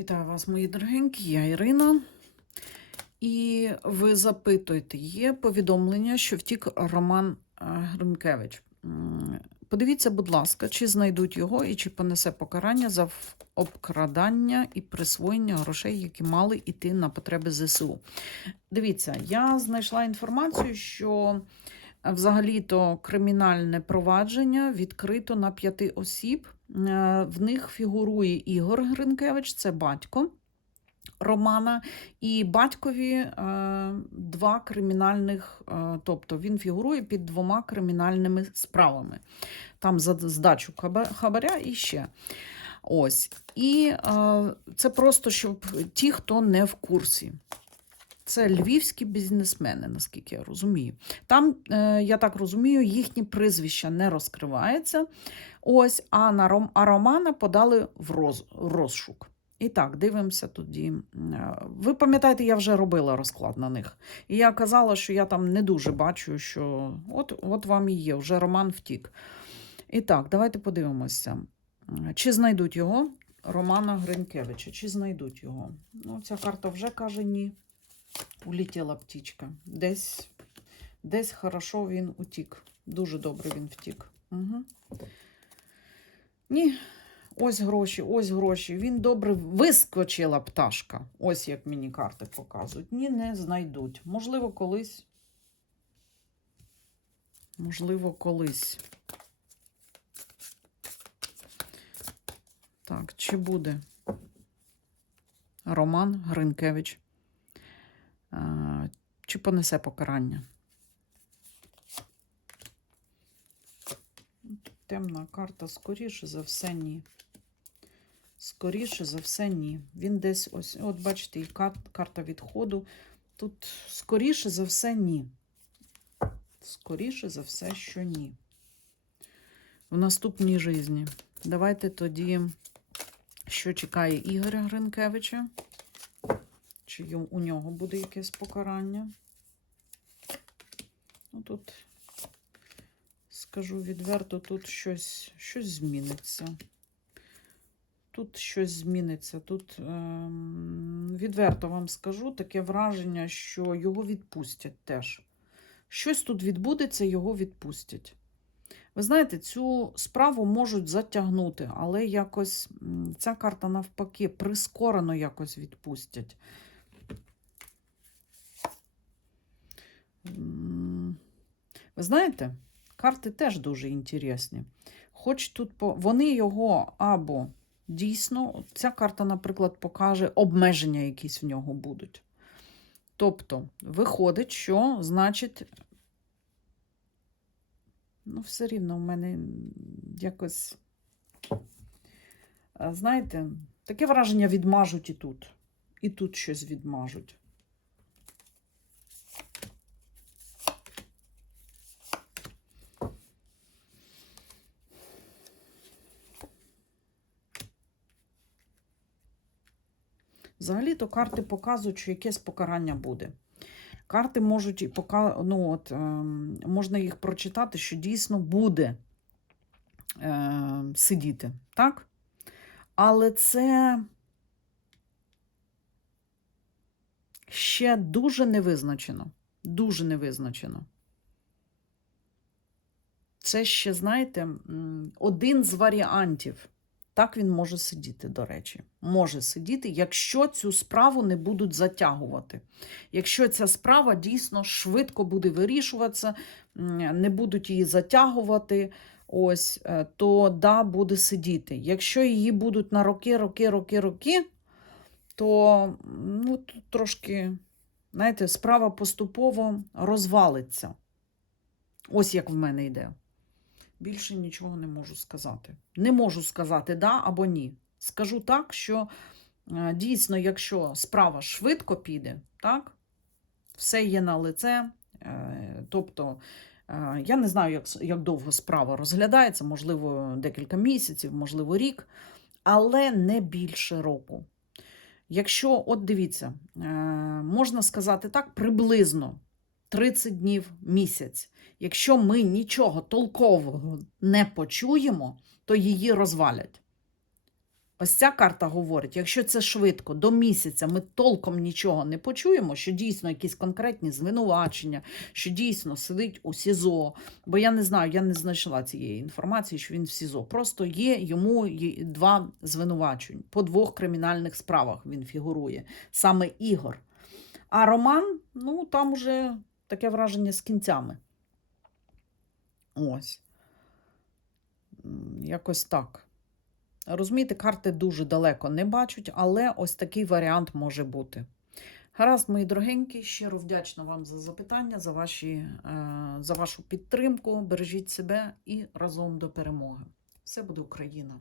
Вітаю вас, мої дорогенькі, я Ірина. І ви запитуєте, є повідомлення, що втік Роман е, Гринкевич. Подивіться, будь ласка, чи знайдуть його і чи понесе покарання за обкрадання і присвоєння грошей, які мали йти на потреби ЗСУ. Дивіться, я знайшла інформацію, що е, взагалі-то кримінальне провадження відкрито на п'яти осіб. Е, В них фігурує Ігор Гринкевич, це батько Романа, і батькові е, два кримінальних, е, тобто він фігурує під двома кримінальними справами. Там за здачу хабаря і ще. Ось. І це просто щоб ті, хто не в курсі. Це львівські бізнесмени, наскільки я розумію. Там, е, я так розумію, їхні прізвища не розкриваються. Ось, а на Ром, а Романа подали в роз, розшук. І так, дивимося тоді. Е, Ви пам'ятаєте, я вже робила розклад на них. І я казала, що я там не дуже бачу, що от, от вам і є, вже Роман втік. І так, давайте подивимося. Чи знайдуть його? Романа Гринкевича, чи знайдуть його? Ну, ця карта вже каже ні. Улетіла птічка. Десь, десь хорошо він утік. Дуже добре він втік. Угу. Ні, ось гроші, ось гроші. Він добре вискочила пташка. Ось як мені карти показують. Ні, не знайдуть. Можливо, колись. Можливо, колись. Так, чи буде Роман Гринкевич? А, Чи понесе покарання? Темна карта, скоріше за все, ні. Скоріше за все, ні. Він десь ось, от бачите, і карта відходу. Тут скоріше за все, ні. Скоріше за все, що ні. В наступній житті. Давайте тоді, що чекає Ігоря Гринкевича. Чи у нього буде якесь покарання? Ну, тут, скажу відверто, тут щось, щось зміниться. Тут щось зміниться. Тут ем, відверто вам скажу таке враження, що його відпустять теж. Щось тут відбудеться, його відпустять. Ви знаєте, цю справу можуть затягнути, але якось ця карта навпаки прискорено якось відпустять. Ви знаєте, карти теж дуже інтересні. Хоч тут по... вони його або дійсно, ця карта, наприклад, покаже обмеження, якісь в нього будуть. Тобто, виходить, що значить, ну, все рівно в мене якось, знаєте, таке враження відмажуть і тут. І тут щось відмажуть. Взагалі-то карти показують, що якесь покарання буде. Карти можуть і пока, ну, от, ем, можна їх прочитати, що дійсно буде е, сидіти, так? Але це ще дуже невизначено. Дуже невизначено. Це ще, знаєте, один з варіантів. Так він може сидіти, до речі. Може сидіти, якщо цю справу не будуть затягувати. Якщо ця справа дійсно швидко буде вирішуватися, не будуть її затягувати, ось, е, то да, буде сидіти. Якщо її будуть на роки, роки, роки, роки, то ну, тут трошки, знаєте, справа поступово розвалиться. Ось як в мене йде. Більше нічого не можу сказати. Не можу сказати да або ні. Скажу так, що е, дійсно, якщо справа швидко піде, так, все є на лице. е, Тобто, е, я не знаю, як, як довго справа розглядається, можливо, декілька місяців, можливо, рік, але не більше року. Якщо, от дивіться, можна сказати так, приблизно 30 днів місяць. Якщо ми нічого толкового не почуємо, то її розвалять. Ось ця карта говорить, якщо це швидко, до місяця ми толком нічого не почуємо, що дійсно якісь конкретні звинувачення, що дійсно сидить у СІЗО. Бо я не знаю, я не знайшла цієї інформації, що він в СІЗО. Просто є йому два звинувачень. По двох кримінальних справах він фігурує, саме Ігор. А Роман, ну там уже таке враження з кінцями. Ось. Якось так. Розумієте, карти дуже далеко не бачать, але ось такий варіант може бути. Гаразд, мої дорогенькі, щиро вдячна вам за запитання, за, ваші, е, за вашу підтримку. Бережіть себе і разом до перемоги. Все буде Україна!